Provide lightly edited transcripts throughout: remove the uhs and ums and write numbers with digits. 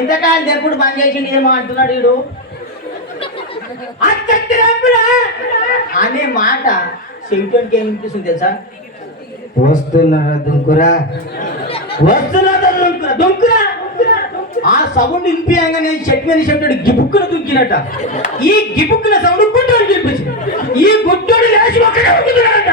చింతకాయలు తెప్పుడు బంద్ చేసిండు ఏమో అంటున్నాడు వీడు అనే మాట చెవిటోనికి ఏమి వినిపిస్తుంది తెలుసా? వస్తున్నారా దుంకురా, వస్తున్నారా దుంకురా దుంకురా. ఆ సౌండ్ వినిపించగానే చెట్టు మీద చెట్టు గిబుక్కున దుంకినట్ట. ఈ గిబుక్కున సౌండ్ గుడ్డోడు వినిపించింది. ఈ గుడ్డోడు లేచి ఒక్కడే ఉరుకుతున్నాడట.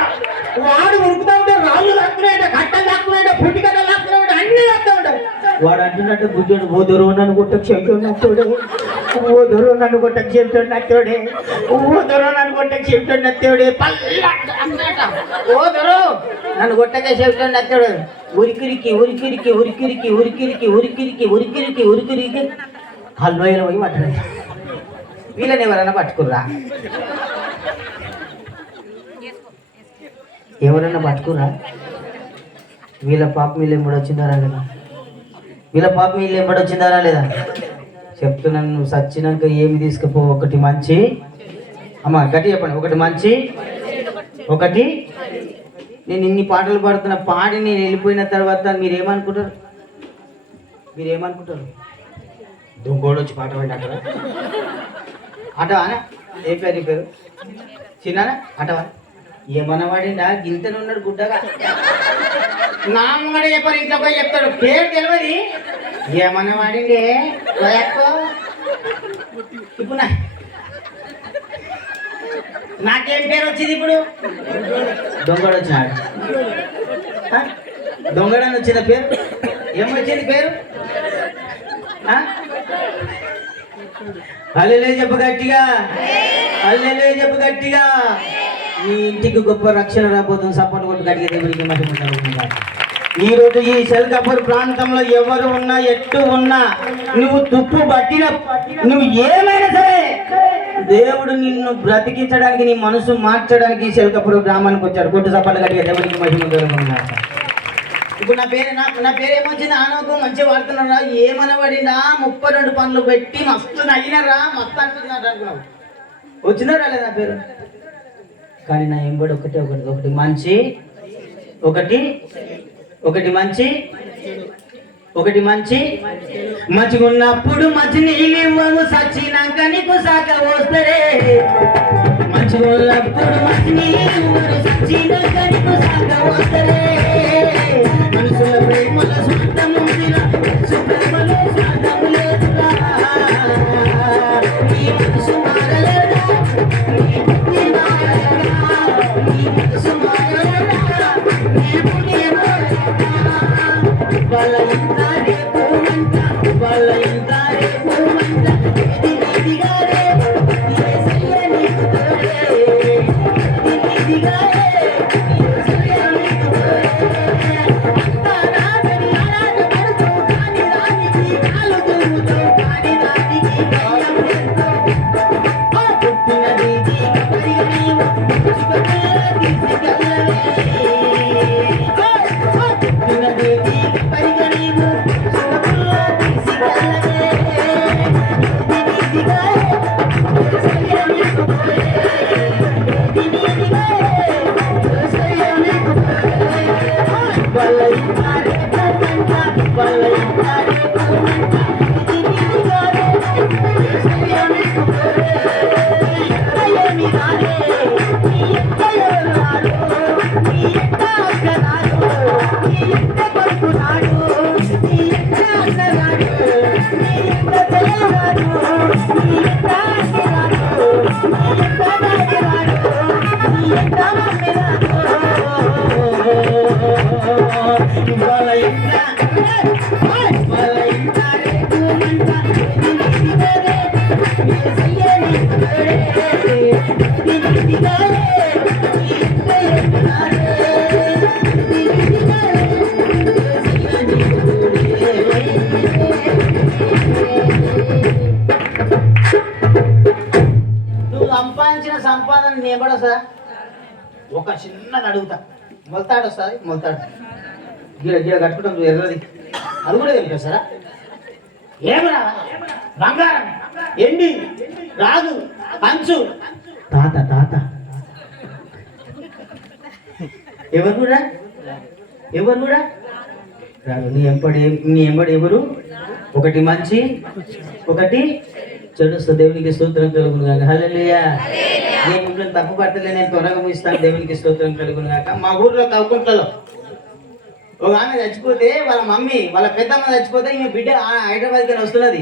వాడు ఉరుకుతా ఉంటే రాళ్ళు లాక్కున్నాయట, కట్టలు లాక్కున్నాయట, పుట్టికట్టలు లాక్కున్నాయట, అన్ని లాక్తా ఉంటాడు. వాడు అంటున్నట్టు గుడ్డోడు ఓ దొరవ నన్ను కొట్టకు చెవిటోడు నచ్చోడే, ఓ దొరవ నన్ను కొట్టకు చెవిటోడు నచ్చోడే, ఓ దొరవ నన్ను కొట్టకు చెవిటోడు నచ్చోడే, ఓ దొరవ నన్ను కొట్టకే చెవిటోడు నచ్చోడు. ఉరికిరికి ఉరికిరికి ఉరికిరికి ఉరికిరికి ఉరికిరికి ఉరికిరికి ఉరికిరికి హల్వాయిలో పోయి పట్టడం. వీళ్ళని ఎవరైనా పట్టుకుర్రా? ఎవరైనా పట్టుకురా? వీళ్ళ పాప వీళ్ళు ఎంబడొచ్చిందారా లేదా? వీళ్ళ పాప వీళ్ళు ఎంబడొచ్చిందారా లేదా? చెప్తున్నాను, నువ్వు సచ్చినాక ఏమి తీసుకుపో. ఒకటి మంచి, అమ్మ గట్టి చెప్పండి, ఒకటి మంచి, ఒకటి. నేను ఇన్ని పాటలు పాడుతున్నా, పాడి నేను వెళ్ళిపోయిన తర్వాత మీరేమనుకుంటారు? మీరేమనుకుంటారు? దుంకోడు వచ్చి పాట పాడి అటవా అటవా? ఏ పేరు? పేరు చిన్న అటవా? ఏమన్నా వాడిండా గింతనున్నాడు గుడ్డగా. నా ముంగడ చెప్పారు, ఇంట్లో పోయి చెప్తాడు. పేరు తెలియదు, ఏమన్నా వాడిండే ఇప్పుడు నాకేం పేరు వచ్చింది? ఇప్పుడు దొంగడు వచ్చినాడు. దొంగడని వచ్చిన పేరు ఏమొచ్చింది? పేరు హల్లెలూయా చెప్పు గట్టిగా, హల్లెలూయా చెప్పు గట్టిగా. మీ ఇంటికి గొప్ప రక్షణ రాబోతుంది. సపోర్ట్ కొట్టు గట్టిగా దేవుడికి మహిమ. ఈ రోజు ఈ సెల్కపూర్ ప్రాంతంలో ఎవరు ఉన్నా, ఎట్టు ఉన్నా, నువ్వు తుప్పు పట్టిన, నువ్వు ఏమైనా సరే దేవుడు నిన్ను బ్రతికించడానికి, నీ మనసు మార్చడానికి సెల్కపూర్ గ్రామానికి వచ్చాడు. కొట్టు సపోర్ట్ గట్టిగా దేవుడికి మహిమ. ఇప్పుడు నా పేరు ఏమొచ్చింది? ఆనోకు మంచిగా వాడుతున్నారా? ఏమన్నా పడిందా? 32 పనులు పెట్టి మస్తు నగినరా, మస్తు అంటున్నారు అనుకున్నావు. వచ్చినారా లేదా పేరు? కానీ నా ఎంబడి ఒకటి మంచి, ఒకటి మంచి, ఒకటి మంచి. మంచిగా ఉన్నప్పుడు మంచి నీళ్ళు ఇవ్వవు, సచ్చినాక నీకు సాక వస్తరే. మంచిగా ఉన్నప్పుడు మంచి నీళ్ళు ఇవ్వరు, సచ్చినాక నీకు సాక వస్తరే. మనుషుల ప్రేమల స్వార్థం ఉందిరా, ప్రేమలో స్వార్థం లేదురా. నీ మనసు మారలేదా, నీ బుద్ధి మారలేదా, నీ మనసు మారలేదా, నీ బుద్ధి మారలేదా. వాళ్ళ ఇంత రేపు మంట, వాళ్ళ ఇంత రేపు మంట, నీదిగా రేపు ఏసయ్య నీకు తోడే, నీదిగా రేపు ఏసయ్య నీకు తోడే. అంతా రాజని ఆరాటపడుతూ, కాని రానికి కాలు దువ్వుతావు, కాని రానికి భయం ఎంతో. పుట్టినది కబడిగా నీవు తీసుకెళ్ళవే, పుట్టినది కబడిగా నీవు చిన్నపుల్ల తీసుకెళ్ళవే. నీదిగా ఏసయ్య నీకు తోడే, నీదిగా ఏసయ్య నీకు తోడే. వాళ్ళ ఇంత రేపు మంట, వాళ్ళ ఇంత రేపు మంట, నీదిగా ఏసయ్య నీకు తోడే. ఎక్కయేమి రాలే, నీ ఎక్కయో రాడు, నీ ఎక్క అక్క రాడు, నీ ఎక్క కొడుకు రాడు, నీ ఎక్క అన్న రాడు, నీ ఎక్క చెల్ల రాడు, నీ ఎక్క అక్క రాడు, నీ ఎక్క డాడీ రాడు, నీ ఎక్క మమ్మీ రాడు. వాళ్ళ ఇంత రేపు మంట, నీదిగా రేపు ఏసయ్య నీకు తోడే, నీదిగా రేపు నీ ఎక్కయ్య రాడే, నీదిగా రేపు ఏసయ్య నీకు తోడే. నువ్వు సంపాదించిన సంపాదన నేపడా సార్? ఒక చిన్నది అడుగుతా, మొలతాడు వస్తుంది, మొలతాడు గీడ కట్టుకుంటాం ఎర్రది, అది కూడా తెలిపేస్తారా? ఏమరా బంగారం, ఎండి, రాజు, పంచు, తాత తాత ఎవరు కూడా రాదు. నీ ఎంబడి ఎవరు ఒకటి మంచి ఒకటి చెడు. దేవునికి స్తోత్రం కలుగును గాక. హల్లెలూయా. నేను ఇప్పుడు తప్పు పట్టలే, నేను త్వరగా ముగిస్తాను. దేవునికి స్తోత్రం కలుగును గాక. మా ఊర్లో కౌకుంటలో ఒక ఆమె చచ్చిపోతే వాళ్ళ మమ్మీ వాళ్ళ పెద్దమ్మ చచ్చిపోతే ఈమె బిడ్డ హైదరాబాద్కి వస్తున్నది.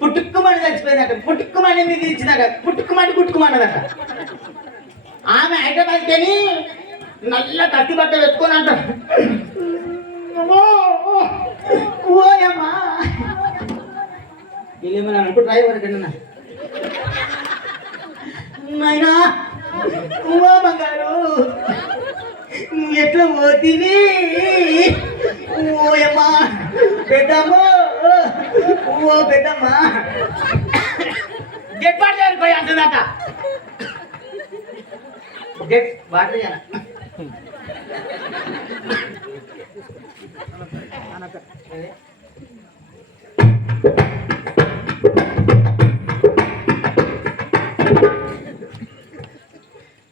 పుట్టుక్కుమని చచ్చిపోయిందట. పుట్టుక్కుమని మీకు ఇచ్చినట. పుట్టుక్కుమన్నదట. ఆమె హైదరాబాద్కి వెళ్ళి నల్ల కత్తి బట్ట పెట్టుకొని అంట, ఓయమ్మా వీళ్ళేమన్నా అనుకో డ్రైవర్ కన్నా నాయనా ఓ బంగారు ఎట్లా పోతీవి, ఓయమ్మా పెద్దమ్మో ఓ పెద్దమ్మా గెట్ పాడలేదు పోయి అంటుందట. గెట్ వాటర్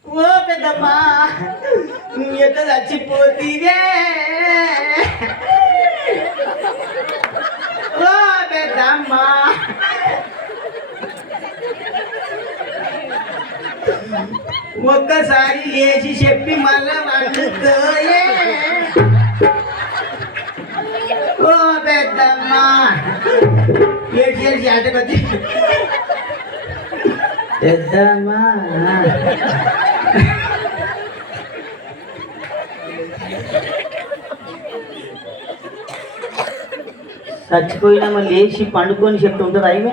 ఓ పెద్దమ్మా ఎట్లా చచ్చిపోతీవే, ఓ పెద్దమ్మా ఒక్కసారి లేచి చెప్పి మళ్ళా వండుకోయే, ఓ పెద్దమ్మా ఏడ్చి ఏడ్చి ఆటకొచ్చి పెద్దమ్మా చచ్చిపోయినా మళ్ళీ లేచి పండుకొని చెప్తూ ఉంటుంది. అయినా